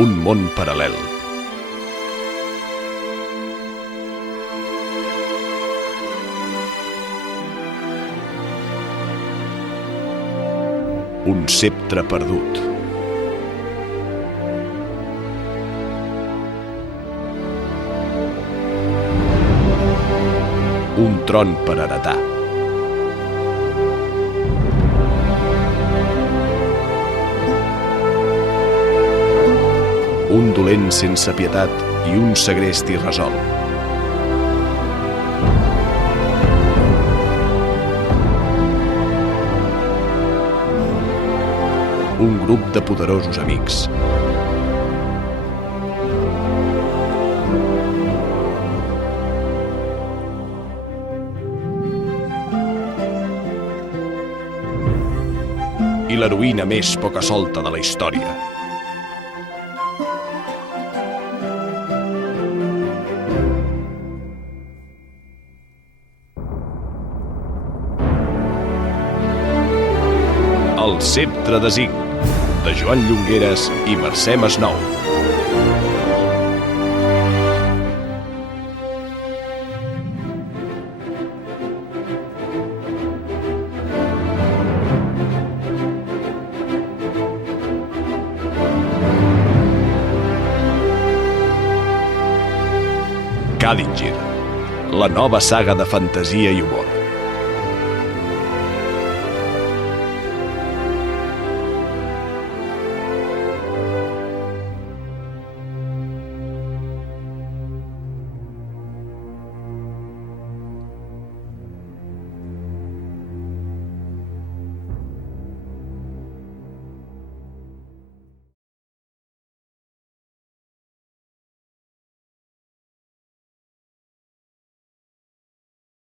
Un món paral·lel. Un ceptre perdut. Un tron per heretar. Un dolent sense pietat i un segrest irresolt. Un grup de poderosos amics. I l'heroïna més poca solta de la història. El ceptre de zinc, de Joan Llongueras i Mercè Masnou. Càdinger, la nova saga de fantasia i humor.